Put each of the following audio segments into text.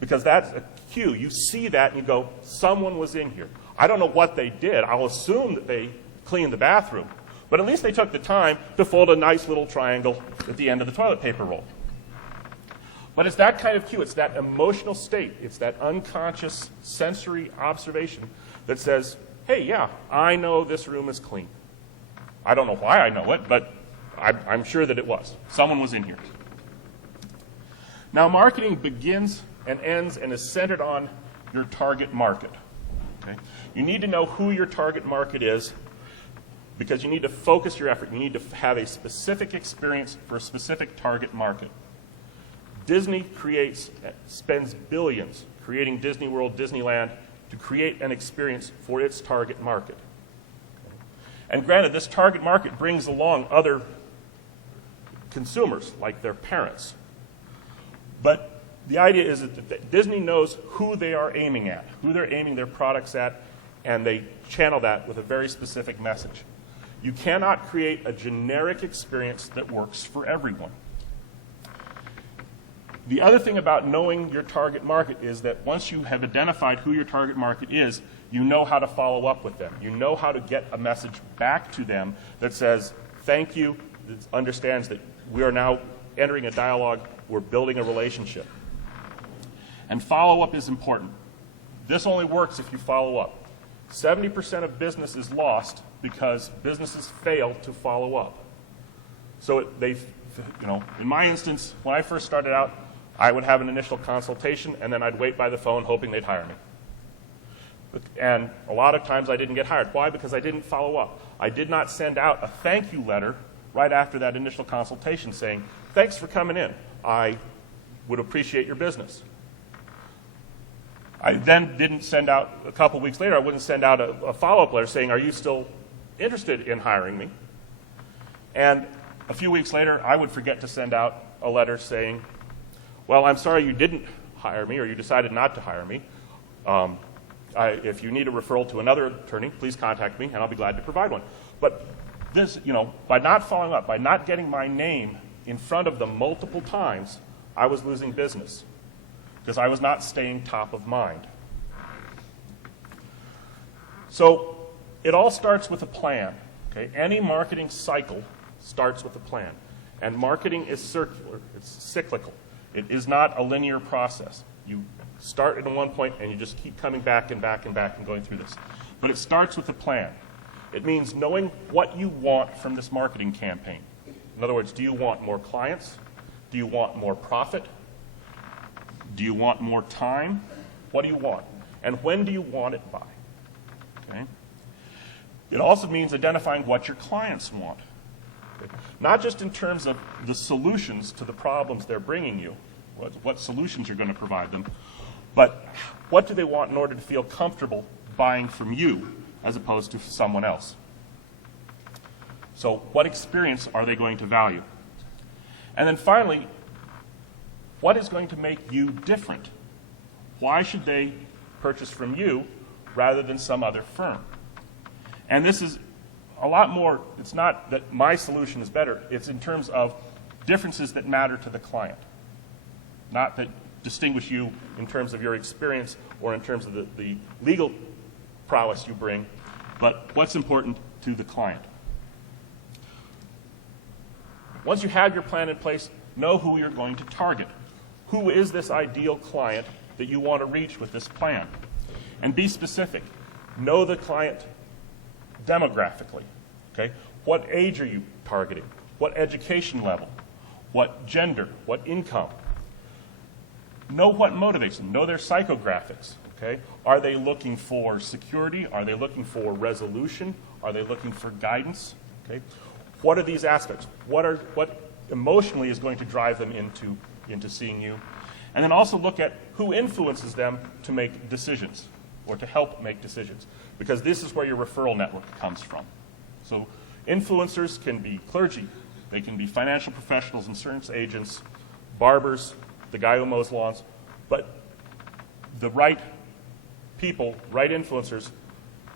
because that's a cue. You see that and you go, someone was in here. I don't know what they did. I'll assume that they cleaned the bathroom. But at least they took the time to fold a nice little triangle at the end of the toilet paper roll. But it's that kind of cue. It's that emotional state. It's that unconscious sensory observation that says, hey, yeah, I know this room is clean. I don't know why I know it, but I'm sure that it was. Someone was in here. Now, marketing begins and ends and is centered on your target market. Okay? You need to know who your target market is because you need to focus your effort. You need to have a specific experience for a specific target market. Disney spends billions creating Disney World, Disneyland, to create an experience for its target market. And granted, this target market brings along other consumers, like their parents. But the idea is that Disney knows who they are aiming at, who they're aiming their products at, and they channel that with a very specific message. You cannot create a generic experience that works for everyone. The other thing about knowing your target market is that once you have identified who your target market is, you know how to follow up with them. You know how to get a message back to them that says, thank you, that understands that we are now entering a dialogue, we're building a relationship. And follow-up is important. This only works if you follow up. 70% of business is lost because businesses fail to follow up. So in my instance, when I first started out, I would have an initial consultation, and then I'd wait by the phone hoping they'd hire me. And a lot of times I didn't get hired. Why? Because I didn't follow up. I did not send out a thank you letter right after that initial consultation saying, thanks for coming in. I would appreciate your business. I then didn't send out, a couple weeks later, I wouldn't send out a follow-up letter saying, are you still interested in hiring me? And a few weeks later, I would forget to send out a letter saying, well, I'm sorry you didn't hire me or you decided not to hire me. If you need a referral to another attorney, please contact me and I'll be glad to provide one. But this, by not following up, by not getting my name in front of them multiple times, I was losing business because I was not staying top of mind. So it all starts with a plan. Okay? Any marketing cycle starts with a plan. And marketing is circular. It's cyclical. It is not a linear process. You start at one point and you just keep coming back and back and back and going through this. But it starts with a plan. It means knowing what you want from this marketing campaign. In other words, do you want more clients? Do you want more profit? Do you want more time? What do you want? And when do you want it by? Okay? It also means identifying what your clients want. Okay? Not just in terms of the solutions to the problems they're bringing you, what solutions you're going to provide them, but what do they want in order to feel comfortable buying from you as opposed to someone else? So what experience are they going to value? And then finally, what is going to make you different? Why should they purchase from you rather than some other firm? And this is a lot more, it's not that my solution is better, it's in terms of differences that matter to the client. Not that distinguish you in terms of your experience or in terms of the legal prowess you bring, but what's important to the client. Once you have your plan in place, know who you're going to target. Who is this ideal client that you want to reach with this plan? And be specific. Know the client demographically. Okay? What age are you targeting? What education level? What gender? What income? Know what motivates them. Know their psychographics. Okay? Are they looking for security? Are they looking for resolution? Are they looking for guidance? Okay? What are these aspects? What emotionally is going to drive them into seeing you? And then also look at who influences them to make decisions or to help make decisions, because this is where your referral network comes from. So influencers can be clergy, they can be financial professionals, insurance agents, barbers, the guy who mows lawns, but the right people, right influencers,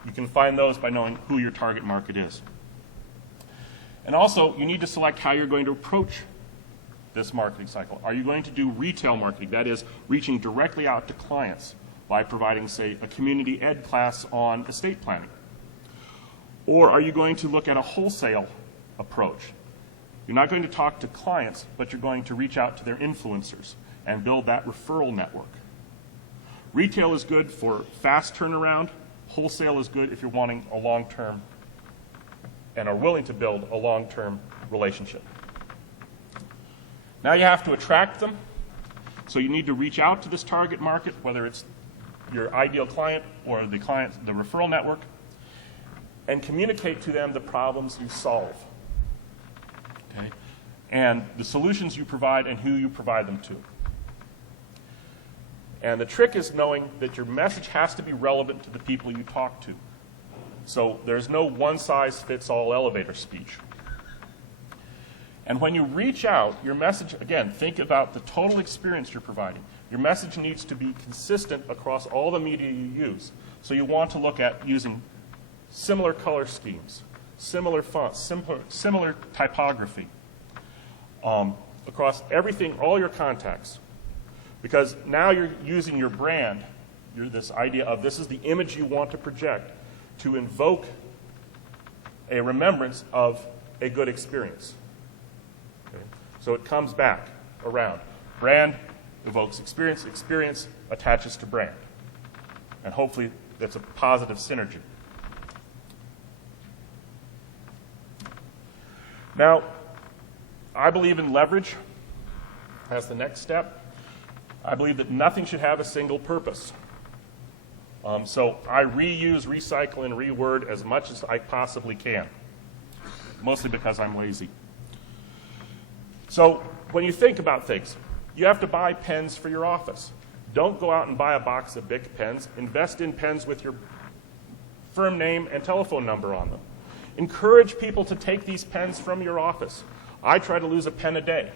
you can find those by knowing who your target market is. And also, you need to select how you're going to approach this marketing cycle? Are you going to do retail marketing, that is, reaching directly out to clients by providing, say, a community ed class on estate planning? Or are you going to look at a wholesale approach? You're not going to talk to clients, but you're going to reach out to their influencers and build that referral network. Retail is good for fast turnaround. Wholesale is good if you're wanting a long-term and are willing to build a long-term relationship. Now you have to attract them. So you need to reach out to this target market, whether it's your ideal client or the referral network, and communicate to them the problems you solve. Okay? And the solutions you provide and who you provide them to. And the trick is knowing that your message has to be relevant to the people you talk to. So there's no one-size-fits-all elevator speech. And when you reach out, your message, again, think about the total experience you're providing. Your message needs to be consistent across all the media you use. So you want to look at using similar color schemes, similar fonts, similar typography, across everything, all your contacts. Because now you're using your brand, this idea of this is the image you want to project, to invoke a remembrance of a good experience. Okay? So it comes back around. Brand evokes experience, experience attaches to brand. And hopefully that's a positive synergy. Now, I believe in leverage as the next step. I believe that nothing should have a single purpose. So I reuse, recycle, and reword as much as I possibly can, mostly because I'm lazy. So when you think about things, you have to buy pens for your office. Don't go out and buy a box of Bic pens. Invest in pens with your firm name and telephone number on them. Encourage people to take these pens from your office. I try to lose a pen a day.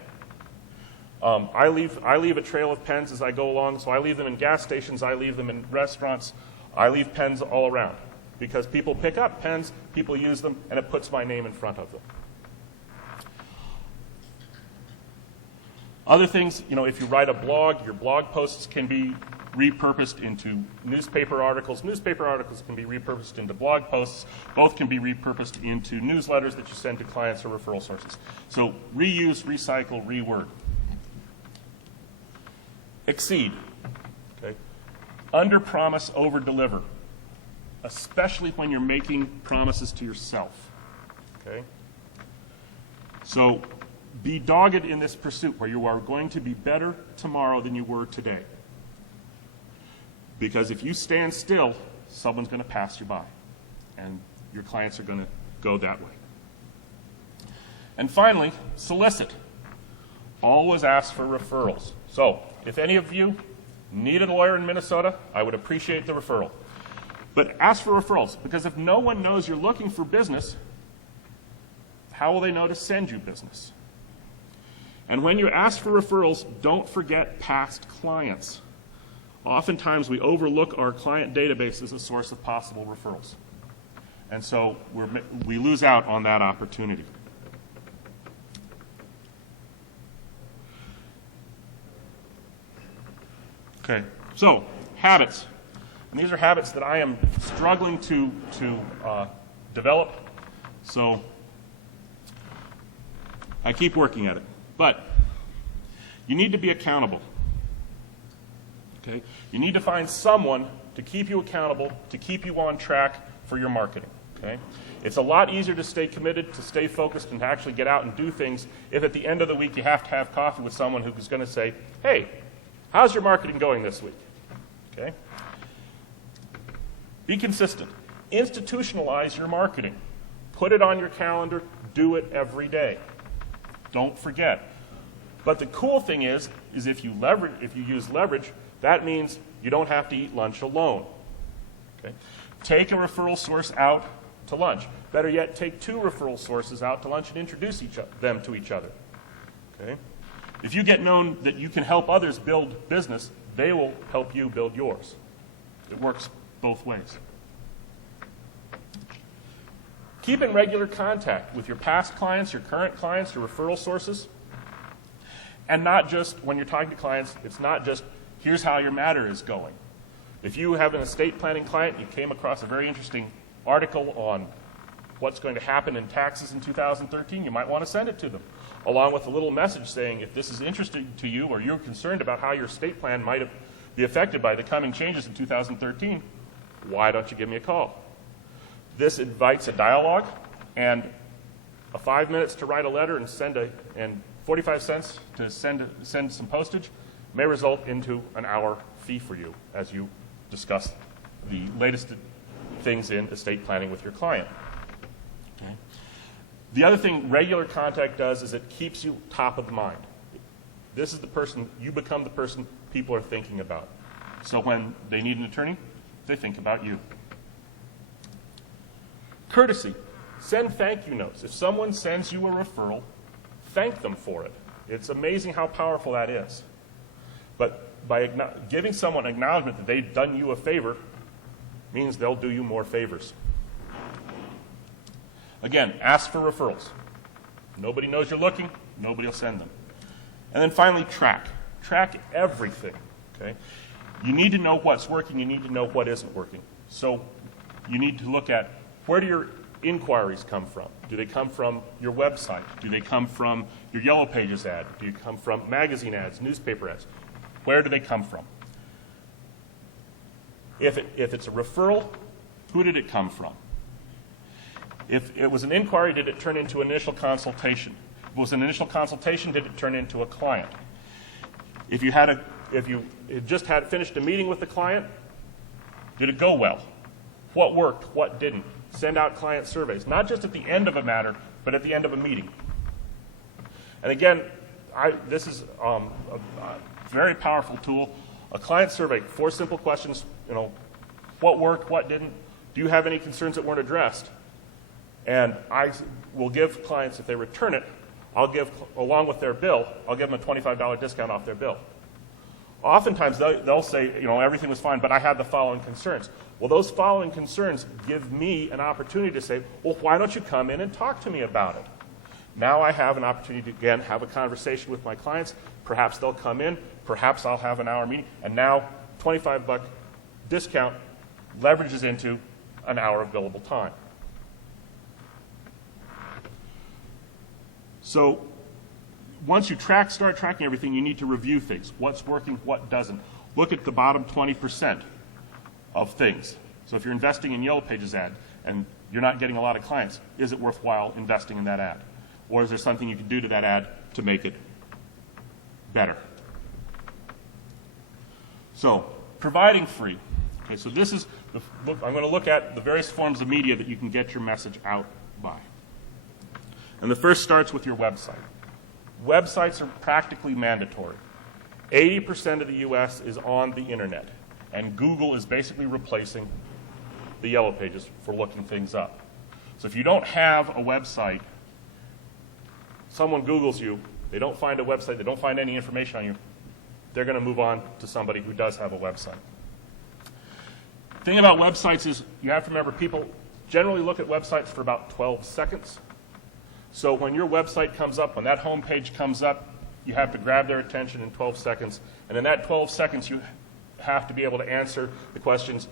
I leave a trail of pens as I go along, so I leave them in gas stations, I leave them in restaurants, I leave pens all around. Because people pick up pens, people use them, and it puts my name in front of them. Other things, if you write a blog, your blog posts can be repurposed into newspaper articles. Newspaper articles can be repurposed into blog posts. Both can be repurposed into newsletters that you send to clients or referral sources. So reuse, recycle, reword. Exceed. Okay? Under-promise, over-deliver, especially when you're making promises to yourself. Okay? So be dogged in this pursuit where you are going to be better tomorrow than you were today. Because if you stand still, someone's going to pass you by, and your clients are going to go that way. And finally, solicit. Always ask for referrals. So if any of you need a lawyer in Minnesota, I would appreciate the referral. But ask for referrals, because if no one knows you're looking for business, how will they know to send you business? And when you ask for referrals, don't forget past clients. Oftentimes we overlook our client database as a source of possible referrals. And so we lose out on that opportunity. Okay, so habits. And these are habits that I am struggling to develop. So I keep working at it. But you need to be accountable. Okay? You need to find someone to keep you accountable, to keep you on track for your marketing. Okay? It's a lot easier to stay committed, to stay focused, and to actually get out and do things if at the end of the week you have to have coffee with someone who's going to say, hey, how's your marketing going this week? Okay? Be consistent. Institutionalize your marketing. Put it on your calendar. Do it every day. Don't forget. But the cool thing is if you use leverage, that means you don't have to eat lunch alone. Okay? Take a referral source out to lunch. Better yet, take 2 referral sources out to lunch and introduce them to each other. Okay? If you get known that you can help others build business, they will help you build yours. It works both ways. Keep in regular contact with your past clients, your current clients, your referral sources. And not just, when you're talking to clients, it's not just, here's how your matter is going. If you have an estate planning client, you came across a very interesting article on what's going to happen in taxes in 2013, you might want to send it to them, along with a little message saying, if this is interesting to you or you're concerned about how your estate plan might be affected by the coming changes in 2013, why don't you give me a call? This invites a dialogue, and 5 minutes to write a letter and 45 cents to send some postage may result into an hour fee for you as you discuss the latest things in estate planning with your client. Okay. The other thing regular contact does is it keeps you top of the mind. This is the person, you become the person people are thinking about. So when they need an attorney, they think about you. Courtesy. Send thank you notes. If someone sends you a referral, thank them for it. It's amazing how powerful that is. But by giving someone acknowledgement that they've done you a favor means they'll do you more favors. Again, ask for referrals. Nobody knows you're looking, nobody will send them. And then finally, track. Track everything. Okay? You need to know what's working, you need to know what isn't working. So you need to look at, where do your inquiries come from? Do they come from your website? Do they come from your Yellow Pages ad? Do you come from magazine ads, newspaper ads? Where do they come from? If it's a referral, who did it come from? If it was an inquiry, did it turn into an initial consultation? If it was an initial consultation, did it turn into a client? If you had just finished a meeting with the client, did it go well? What worked? What didn't? Send out client surveys, not just at the end of a matter, but at the end of a meeting. And again, this is a very powerful tool. A client survey, 4 simple questions, what worked, what didn't, do you have any concerns that weren't addressed? And I will give clients, if they return it, I'll give, along with their bill, I'll give them a $25 discount off their bill. Oftentimes they'll say, everything was fine, but I had the following concerns. Well, those following concerns give me an opportunity to say, well, why don't you come in and talk to me about it? Now I have an opportunity to, again, have a conversation with my clients. Perhaps they'll come in. Perhaps I'll have an hour meeting. And now $25 discount leverages into an hour of billable time. So once you start tracking everything, you need to review things. What's working, what doesn't. Look at the bottom 20% of things. So if you're investing in Yellow Pages ad and you're not getting a lot of clients, is it worthwhile investing in that ad? Or is there something you can do to that ad to make it better? So providing free. Okay, so this is, I'm going to look at the various forms of media that you can get your message out by. And the first starts with your website. Websites are practically mandatory. 80% of the U.S. is on the internet, and Google is basically replacing the Yellow Pages for looking things up. So if you don't have a website, someone Googles you, they don't find a website, they don't find any information on you, they're going to move on to somebody who does have a website. The thing about websites is you have to remember people generally look at websites for about 12 seconds. So when your website comes up, when that home page comes up, you have to grab their attention in 12 seconds. And in that 12 seconds, you have to be able to answer the questions,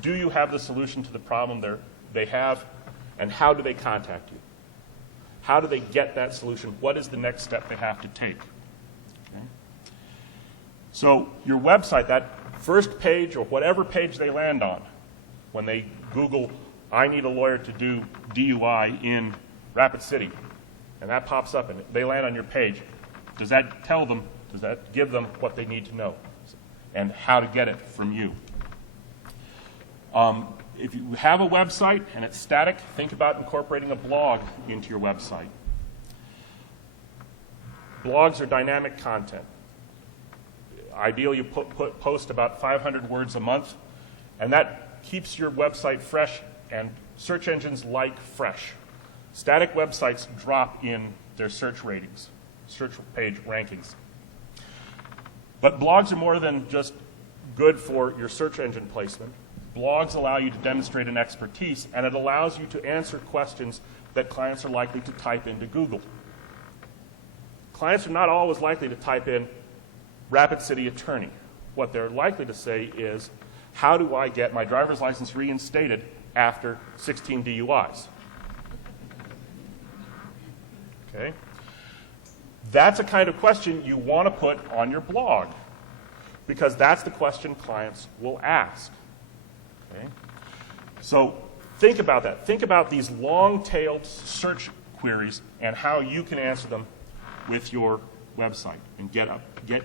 do you have the solution to the problem they have, and how do they contact you? How do they get that solution? What is the next step they have to take? Okay. So your website, that first page or whatever page they land on, when they Google, I need a lawyer to do DUI in Rapid City, and that pops up and they land on your page, does that tell them, does that give them what they need to know and how to get it from you? If you have a website and it's static, think about incorporating a blog into your website. Blogs are dynamic content. Ideally, you post about 500 words a month, and that keeps your website fresh, and search engines like fresh. Static websites drop in their search ratings, search page rankings. But blogs are more than just good for your search engine placement. Blogs allow you to demonstrate an expertise, and it allows you to answer questions that clients are likely to type into Google. clients are not always likely to type in Rapid City Attorney. What they're likely to say is, how do I get my driver's license reinstated after 16 DUIs? Okay? That's a kind of question you want to put on your blog, because that's the question clients will ask. Okay? So think about that. Think about these long-tailed search queries and how you can answer them with your website and get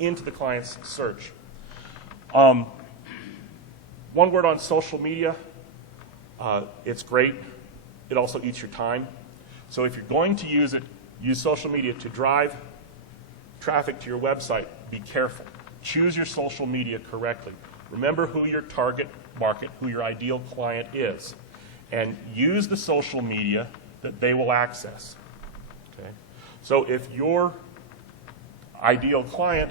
into the client's search. One word on social media. It's great. It also eats your time. So if you're going to use it, use social media to drive traffic to your website. Be careful. Choose your social media correctly. Remember who your target market, who your ideal client is, and use the social media that they will access. Okay? So if your ideal client,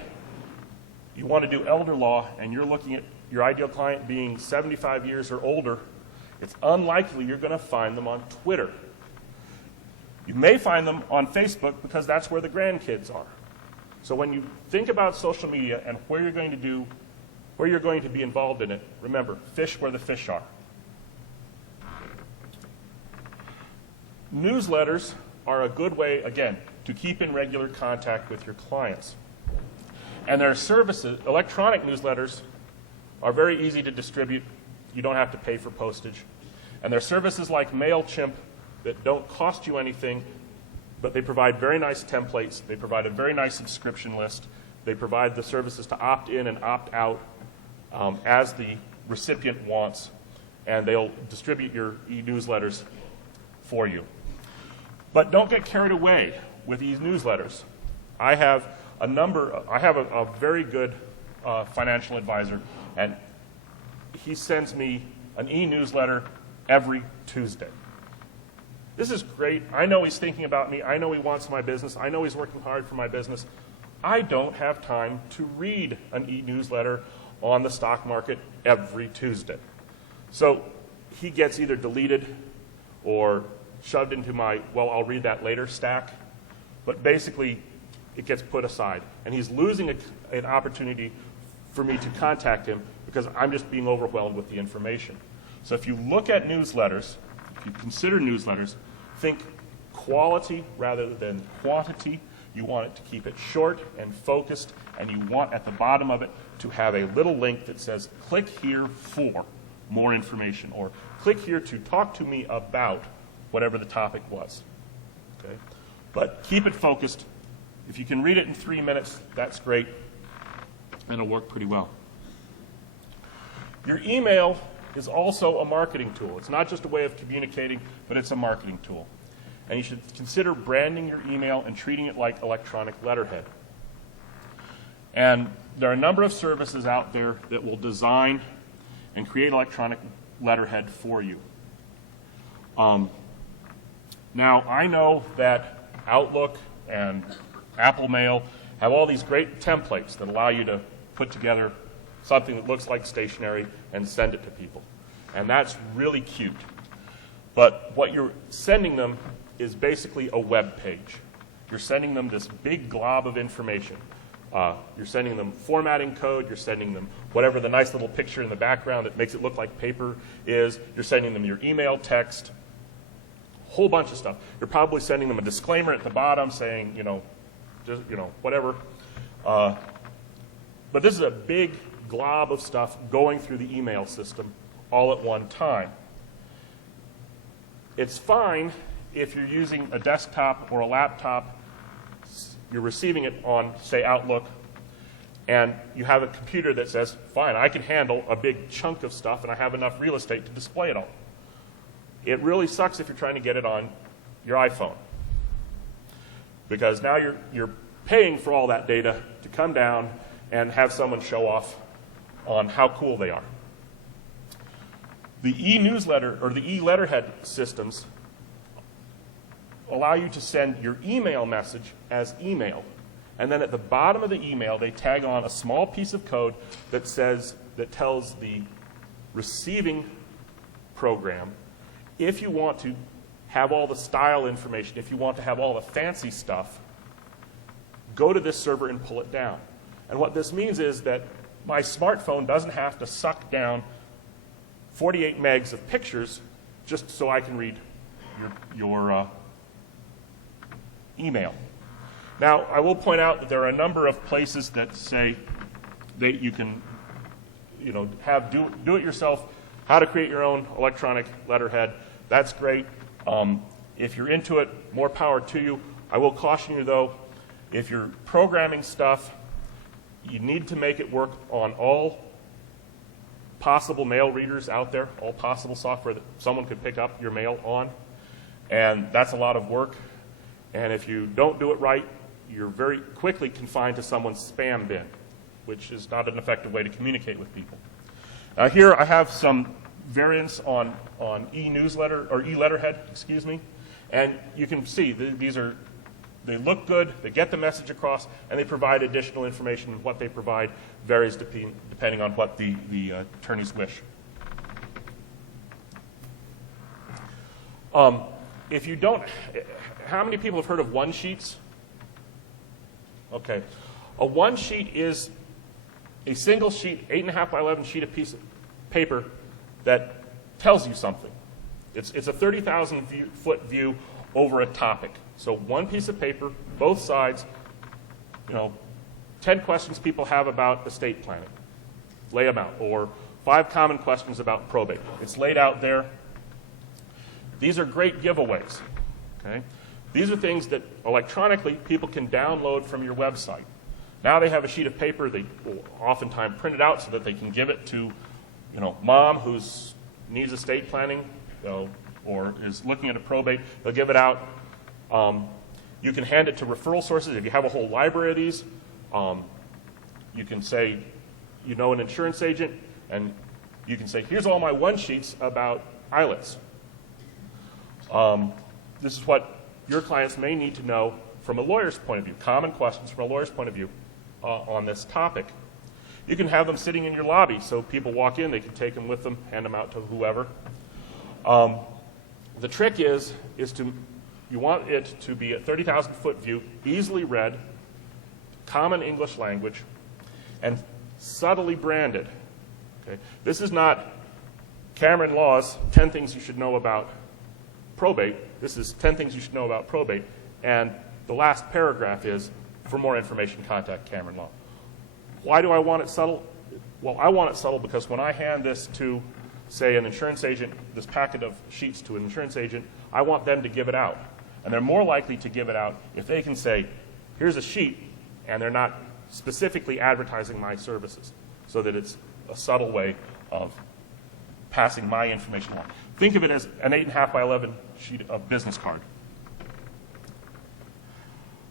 you want to do elder law, and you're looking at your ideal client being 75 years or older, it's unlikely you're going to find them on Twitter. You may find them on Facebook because that's where the grandkids are. So when you think about social media and where you're going to be involved in it, remember, fish where the fish are. Newsletters are a good way, again, to keep in regular contact with your clients. And their services, electronic newsletters, are very easy to distribute. You don't have to pay for postage. And there are services like MailChimp that don't cost you anything, but they provide very nice templates. They provide a very nice subscription list. They provide the services to opt in and opt out as the recipient wants, and they'll distribute your e-newsletters for you. But don't get carried away with e-newsletters. I have a very good financial advisor, and he sends me an e-newsletter every Tuesday. This is great. I know he's thinking about me. I know he wants my business. I know he's working hard for my business. I don't have time to read an e-newsletter on the stock market every Tuesday. So he gets either deleted or shoved into my, well, I'll read that later stack. But basically, it gets put aside. And he's losing an opportunity for me to contact him because I'm just being overwhelmed with the information. So if you look at newsletters, if you consider newsletters, think quality rather than quantity. You want it to keep it short and focused, and you want at the bottom of it to have a little link that says, click here for more information, or click here to talk to me about whatever the topic was. Okay? But keep it focused. If you can read it in 3 minutes, that's great, and it'll work pretty well. Your email is also a marketing tool. It's not just a way of communicating, but it's a marketing tool. And you should consider branding your email and treating it like electronic letterhead. And there are a number of services out there that will design and create electronic letterhead for you. Now, I know that Outlook and Apple Mail have all these great templates that allow you to put together something that looks like stationery and send it to people. And that's really cute. But what you're sending them is basically a web page. You're sending them this big glob of information. You're sending them formatting code. You're sending them whatever the nice little picture in the background that makes it look like paper is. You're sending them your email text, a whole bunch of stuff. You're probably sending them a disclaimer at the bottom saying, whatever. But this is a big glob of stuff going through the email system all at one time. It's fine if you're using a desktop or a laptop, you're receiving it on, say, Outlook, and you have a computer that says, fine, I can handle a big chunk of stuff and I have enough real estate to display it on. It really sucks if you're trying to get it on your iPhone, because now you're paying for all that data to come down and have someone show off on how cool they are. The e-newsletter or the e-letterhead systems allow you to send your email message as email. And then at the bottom of the email, they tag on a small piece of code that tells the receiving program, if you want to have all the style information, if you want to have all the fancy stuff, go to this server and pull it down. And what this means is that my smartphone doesn't have to suck down 48 megs of pictures just so I can read your email. Now, I will point out that there are a number of places that say that you can, have do-it-yourself, how to create your own electronic letterhead. That's great. If you're into it, more power to you. I will caution you, though, if you're programming stuff, you need to make it work on all possible mail readers out there, all possible software that someone could pick up your mail on. And that's a lot of work. And if you don't do it right, you're very quickly confined to someone's spam bin, which is not an effective way to communicate with people. Here I have some variants on e-newsletter, or e-letterhead, excuse me. And you can see they look good, they get the message across, and they provide additional information. And what they provide varies depending on what the attorneys wish. If you don't, how many people have heard of one-sheets? Okay. A one-sheet is a single sheet, 8.5 by 11 sheet of piece of paper that tells you something. It's a 30,000-foot view over a topic. So one piece of paper, both sides, 10 questions people have about estate planning. Lay them out. Or 5 common questions about probate. It's laid out there. These are great giveaways. Okay? These are things that electronically people can download from your website. Now they have a sheet of paper. They will oftentimes print it out so that they can give it to, mom who needs estate planning, or is looking at a probate. They'll give it out. You can hand it to referral sources. If you have a whole library of these, you can say, an insurance agent, and you can say, here's all my one-sheets about ILETs. This is what your clients may need to know from a lawyer's point of view, common questions from a lawyer's point of view on this topic. You can have them sitting in your lobby, so people walk in, they can take them with them, hand them out to whoever. The trick is you want it to be a 30,000-foot view, easily read, common English language, and subtly branded. Okay? This is not Cameron Law's 10 things you should know about probate. This is 10 things you should know about probate. And the last paragraph is, for more information, contact Cameron Law. Why do I want it subtle? Well, I want it subtle because when I hand this to, say, an insurance agent, this packet of sheets to an insurance agent, I want them to give it out. And they're more likely to give it out if they can say, here's a sheet, and they're not specifically advertising my services, so that it's a subtle way of passing my information along. Think of it as an 8.5 by 11 sheet of business card.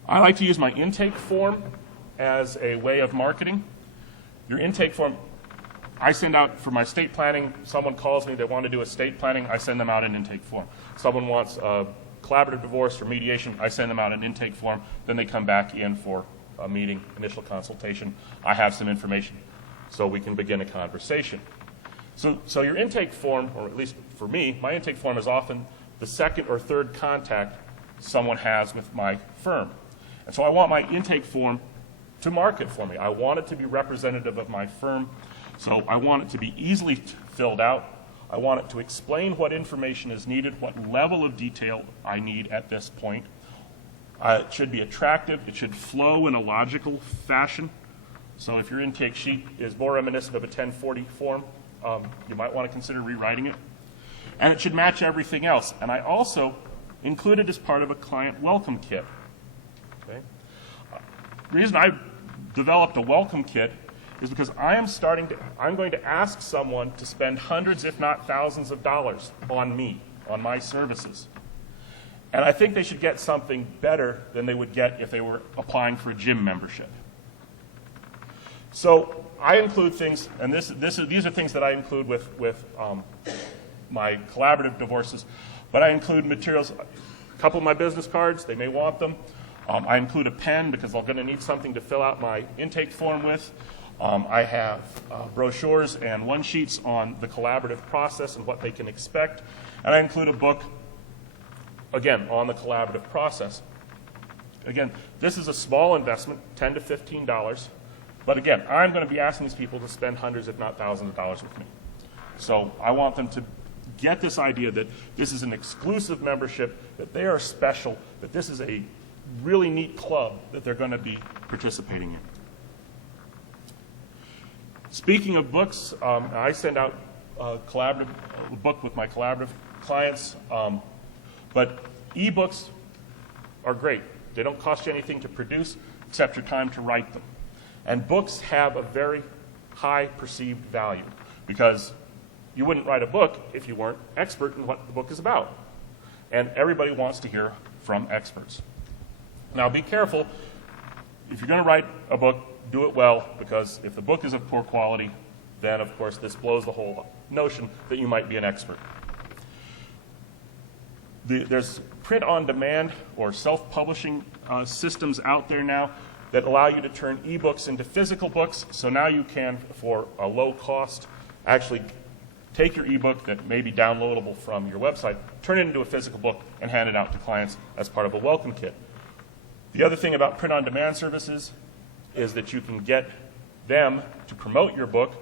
I like to use my intake form as a way of marketing. Your intake form, I send out for my estate planning. Someone calls me, they want to do estate planning, I send them out an intake form. Someone wants a collaborative divorce or mediation, I send them out an intake form. Then they come back in for a meeting, initial consultation. I have some information so we can begin a conversation. So your intake form, or at least for me, my intake form is often the second or third contact someone has with my firm. And so I want my intake form to market for me. I want it to be representative of my firm. So I want it to be easily filled out. I want it to explain what information is needed, what level of detail I need at this point. It should be attractive. It should flow in a logical fashion. So if your intake sheet is more reminiscent of a 1040 form, you might want to consider rewriting it. And it should match everything else. And I also include it as part of a client welcome kit. Okay? The reason I developed a welcome kit is because I'm going to ask someone to spend hundreds, if not thousands of dollars on me, on my services. And I think they should get something better than they would get if they were applying for a gym membership. So I include things, and these are things that I include with my collaborative divorces, but I include materials, a couple of my business cards, they may want them. I include a pen because I'm going to need something to fill out my intake form with. I have brochures and one-sheets on the collaborative process and what they can expect. And I include a book, again, on the collaborative process. Again, this is a small investment, $10 to $15. But again, I'm going to be asking these people to spend hundreds, if not thousands of dollars with me. So I want them to get this idea that this is an exclusive membership, that they are special, that this is a really neat club that they're going to be participating in. Speaking of books, I send out a book with my collaborative clients, but ebooks are great. They don't cost you anything to produce except your time to write them. And books have a very high perceived value because you wouldn't write a book if you weren't expert in what the book is about. And everybody wants to hear from experts. Now be careful. If you're going to write a book, do it well, because if the book is of poor quality, then of course this blows the whole notion that you might be an expert. There's print-on-demand or self-publishing systems out there now that allow you to turn ebooks into physical books. So now you can, for a low cost, actually take your ebook that may be downloadable from your website, turn it into a physical book, and hand it out to clients as part of a welcome kit. The other thing about print-on-demand services is that you can get them to promote your book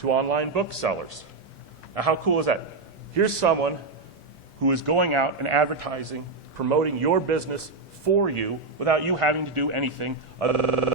to online booksellers. Now, how cool is that? Here's someone who is going out and advertising, promoting your business for you without you having to do anything other